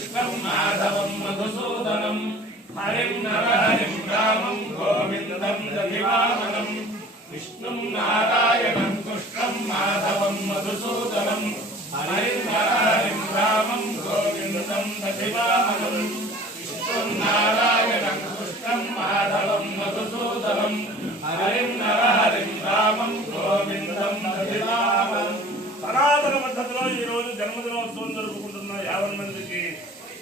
कृष्णं माधवं मधुसूदनं हरिं नरहरिं रामं गोविन्दं दधिवामनं विष्णुं नारायणं कृष्णं माधवं मधुसूदनं हरिं नरहरिं रामं गोविन्दं दधिवामनं विष्णुं नारायणं कृष्णं माधवं मधुसूदनं हरिं नरहरिं रामं गोविन्दं दधिवामनं। సనాతన పద్ధతిలో ఈ రోజు జన్మదినోత్సవం జరుపుకుంటున్న 50 మందికి,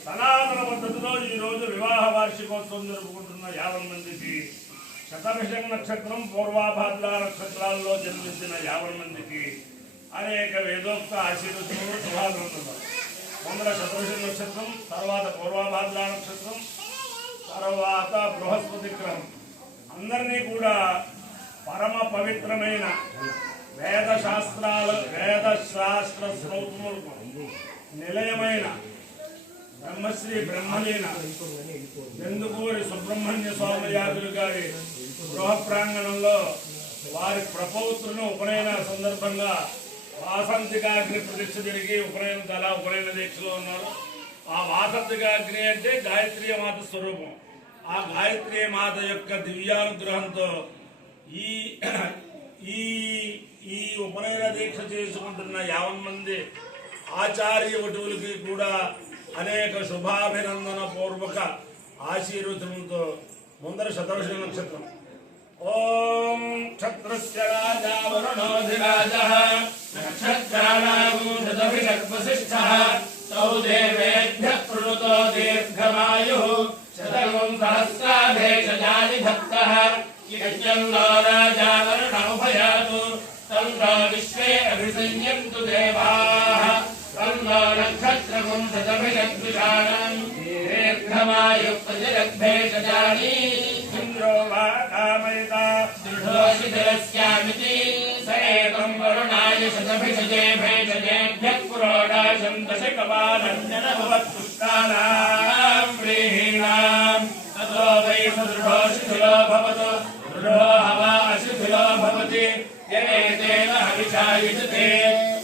సనాతన పద్ధతిలో ఈ రోజు వివాహ వార్షికోత్సవం జరుపుకుంటున్న 50 మందికి, శతభిషం నక్షత్రం పూర్వాభాద్ర నక్షత్రాల్లో జన్మించిన 50 మందికి అనేక వేదోక్త ఆశీర్వచనలు శుభాకాంక్షలు. ముందర శతభిషం నక్షత్రం, తర్వాత పూర్వాభాద్ర నక్షత్రం, తర్వాత బృహస్పతి గ్రహం అందరినీ కూడా పరమ పవిత్రమైన వేదశాస్త్ర స్వరూపములకు నిలయమైన బ్రహ్మశ్రీ బ్రహ్మలీన ఎందుకూరి సుబ్రహ్మణ్య స్వామి యాదులు గారి గృహ ప్రాంగణంలో వారి ప్రపౌత్రును ఉపనయన సందర్భంగా వాసంతికాగ్ని ప్రతిష్ఠ జరిగి ఉపనయన దీక్షలో ఉన్నారు. ఆ వాసంతికాగ్ని అంటే గాయత్రీ మాత స్వరూపం. ఆ గాయత్రీ మాత యొక్క దివ్యానుగ్రహంతో ఈ ఉపనయన దీక్ష చేసుకుంటున్న 50 మంది ఆచార్య వటువులకి కూడా అనేక శుభాభినందన పూర్వక ఆశీర్వచనంతో ముందర శతభిష నక్షత్రం. ఓం క్షత్రస్య రాజా వరుణోధిరాజః నక్షత్రాణాం శతభిషగ్వసిష్ఠః తౌ దేవేభ్యః కృణుతో దీర్ఘమాయుః శతకం సహస్రాభేషజాని భక్తః యజ్ఞం నో రాజా వరుణోభయాతు తందో విశ్వే అభిసంయంతు దేవాః తందో నక్షత్రకం శతభిషగ్విషాణం దీర్ఘమాయుః ప్రజలగ్భేషజాని ఇంద్రో వా కామయత దృఢోషిధరస్యామితి స ఏకం వరుణాయ శతభిషజే భేషజేభ్యః పురోడాశం దశకపాలన్యనభవత్పుష్టానాం వ్రీహీణాం తతో వై సదృఢోషిధిలో భవతు దృఢో హవా అశిథిలో భవతి యనేతేన హవిషా యుజతే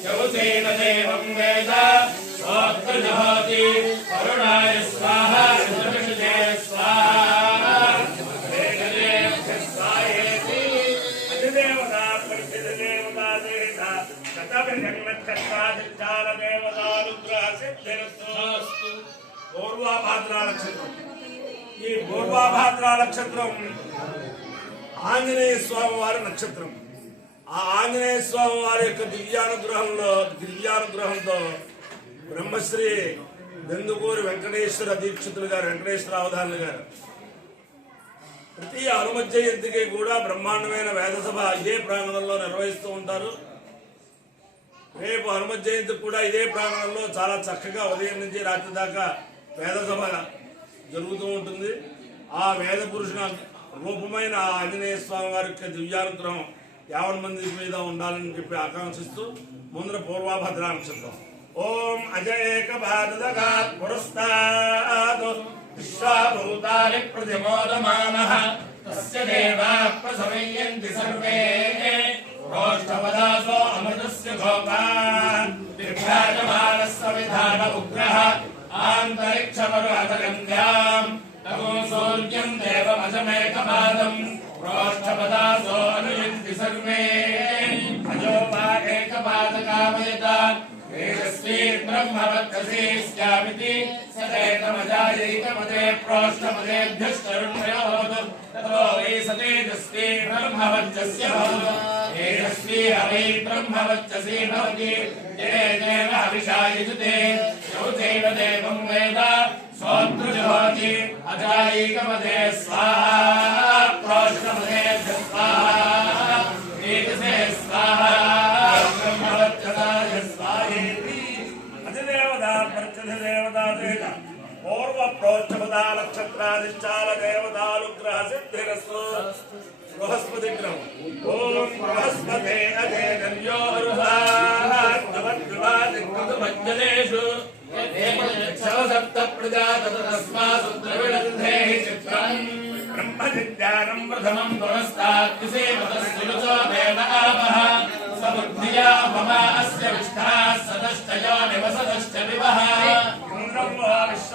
యౌతేన దేవం వేద సోత్రజహోతి వరుణాయ స్వాహా శతభిషజే స్వాహా వేదదేభ్యః స్వాహేతి అధిదేవతా పరిసిద్ధదేవతా దేహ శతభిషం నక్షత్రాదిత్యాల దేవతానుగ్రహ సిద్ధిరస్తు. పూర్వాభాద్ర నక్షత్రం. ఈ పూర్వాభాద్ర నక్షత్రం ఆంజనేయ స్వామి వారి నక్షత్రం. ఆ ఆంజనేయ స్వామి వారి యొక్క దివ్యానుగ్రహంతో బ్రహ్మశ్రీ దెందుకూరి వెంకటేశ్వర దీక్షితులు గారు, వెంకటేశ్వర అవధానులు గారు ప్రతి హనుమ జయంతికి కూడా బ్రహ్మాండమైన వేదసభ ఇదే ప్రాంగణంలో నిర్వహిస్తూ ఉంటారు. రేపు హనుమ జయంతికి కూడా ఇదే ప్రాంగణంలో చాలా చక్కగా ఉదయం నుంచి రాత్రి దాకా వేదసభ జరుగుతూ ఉంటుంది. ఆ వేద పురుషుల రూపమైన ఆంజనేయ స్వామి వారి యొక్క దివ్యానుగ్రహం 50 మంది మీద ఉండాలని చెప్పి ఆకాంక్షిస్తూ ముందర పూర్వాభద్ర నక్షత్రం. ఓం అజయేక భారతగాత్ పురస్తాద్ విశ్వభూతాని ప్రతిమోదమానః తస్య దేవాః ప్రసమయంతి సర్వే రోష్ఠపదాసో అమృతస్య గోపాన్ విభ్రాజమానస్య విధాన ఉగ్రః ఆంతరిక్షపర్వతగంధ్యాం తమో సూర్యం దేవమజమేకపాదం రోష్ఠపదాసో అనుయంతి సర్వే అజో వా ఏకపాదకామయత తేజస్వీ బ్రహ్మవత్తసీ స్యామితి సదేకమజాయైకమదే ప్రోష్ఠపదేభ్యస్తరుణ్యవతు తతో వై సతేజస్వీ బ్రహ్మవచ్చస్య భవతు తేజస్వీ వై బ్రహ్మవచ్చసీ భవతి ఏతేన హవిషా యుజతే యౌతేన దేవం వేద సోత్రజహోతి అజాయైకమదే స్వాహా ప్రోష్ఠపదేభ్య స్వాహా తేజసే స్వాహా బ్రహ్మవచ్చసాయ స్వాహేతి అధిదేవతా ప్రత్యధిదేవతా దేవ పూర్వ ప్రోష్ఠపదా నక్షత్రాధిష్టాన దేవతానుగ్రహ సిద్ధిరస్తు. బృహస్పతి గ్రహం. ఓం బృహస్పతే అజే గణ్యో అరుహాద్వద్వివాదికృతుమజ్జనేషు సప్త ప్రజా తస్మాసు ద్రవిడంధేహి చిత్రం బ్రహ్మజిజ్ఞానం ప్రథమం పురస్తాద్విసేవతస్సులుచో దేవ ఆవః సబుద్ధియా మమ అస్య విష్ఠా సదశ్చయో నివసదశ్చ వివః ఇంద్రం వా విశ్వ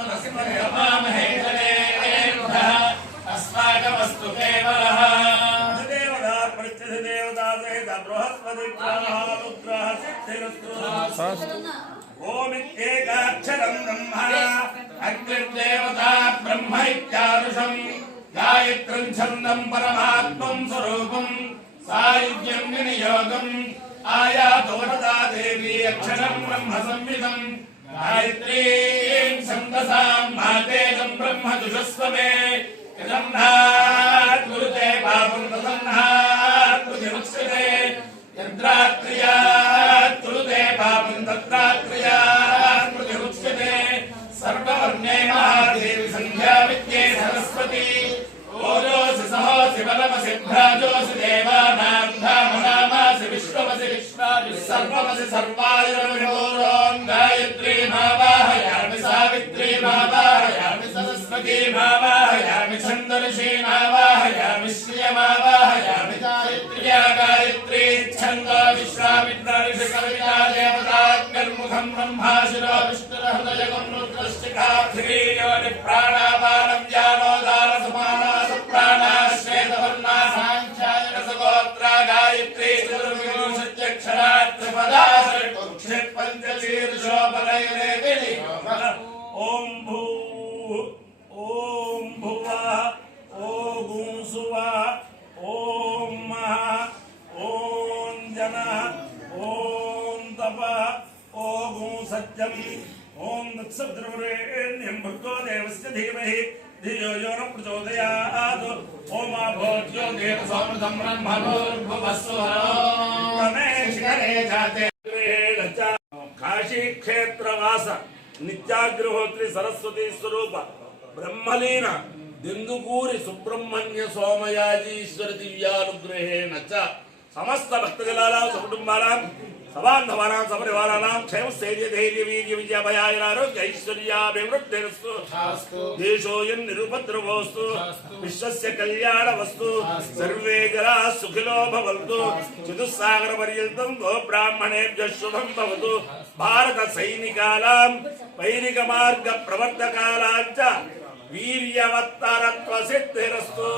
अस्माकमस्तु केवलः देवता प्रत्यधिदेवता सहित बृहस्पति रुद्रः सिद्धिरस्तु ओमित्येकाक्षरं ब्रह्म अग्निर्देवता ब्रह्म इत्यादृशम् गायत्रं छन्दं परमात्मं स्वरूपं सायुज्यं विनियोगम् आयातोरता देवी अक्षरं ब्रह्म संविदं गायत्रीं छन्दसां मातेजं ब्रह्म जुषस्वमे यदन्नात् कुरुते पापं तदन्नात् बुद्धिमुच्यते यद्रात्र्यात् कुरुते पापं तद्रात्र्यात् बुद्धिमुच्यते सर्ववर्णे महादेवी संध्या विद्ये सरस्वती ओजोऽसि सहोऽसि बलमसि भ्राजोऽसि देवानां विश्वमसि विश्वानि सर्वमसि सर्वायुर्विभूरों गायत्रीमावाहयामि सावित्रीमावाहयामि सरस्वतीमावाहयामि छन्दऋषीमावाहयामि श्रियमावाहयामि गायत्र्या गायत्री छन्दो विश्वामित्राऋषि कविता देवताग्निर्मुखं ब्रह्मा शिरो विष्णुर्हृदयगं रुद्रश्चिकाग्रीयोनि प्राणापानं ज्ञानोदान समाना सुप्राणा श्वेतवर्णा साङ्ख्याय रसगोत्रा गायत्री चतुर्विंशत्यक्षरा त्रिपदा षट् पञ्चशीर्षोपनयने विनियोगः ॐ भूः ॐ भुवः ॐ सुवः ॐ महः ॐ जनः ॐ तपः ॐ सत्यम् ॐ तत्सवितुर्वरेण्यं भर्गो देवस्य धीमहि धियो यो न प्रचोदयात् ॐ आभोज्यो देवसमृद्धं ब्रह्मणोर्भुवस्वरे जाते काशी क्षेत्रवास नित्याग्रहोत्री सरस्वती स्वरूप ब्रह्मलीन दिंदुकूरी सुब्रह्मण्य सोमयाजीश्वर दिव्यानुग्रहेण च समस्त भक्तजनानां सकुटुंबानां सबान्धवानां सपरिवाराणां क्षेम स्थैर्य धैर्य वीर्य विजयाभयारोग्य ऐश्वर्याभिवृद्धिरस्तु देशोऽयं निरुपद्रवोऽस्तु विश्वस्य कल्याणमस्तु सर्वे जनाः सुखिनो भवन्तु चतुस्सागरपर्यन्तं गो ब्राह्मणेभ्यः शुभं भवतु भारत सैनिकानां वैदिकमार्ग प्रवर्तकानां च वीर्यवत्तरत्व सिद्धिरस्तु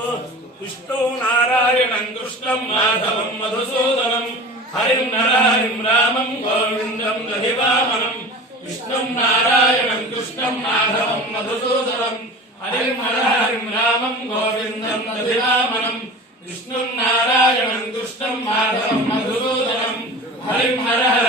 विष्णु नारायणं कृष्णं माधवं मधुसूदनं हरिं नरहरिं रामं गोविन्दं दधिवामनं विष्णुं नारायणं कृष्णं माधवं मधुसूदनं हरिं नरहरिं रामं गोविन्दं दधिवामनं विष्णुं नारायणं कृष्णं माधवं मधुसूदनं हरिं नरहरिं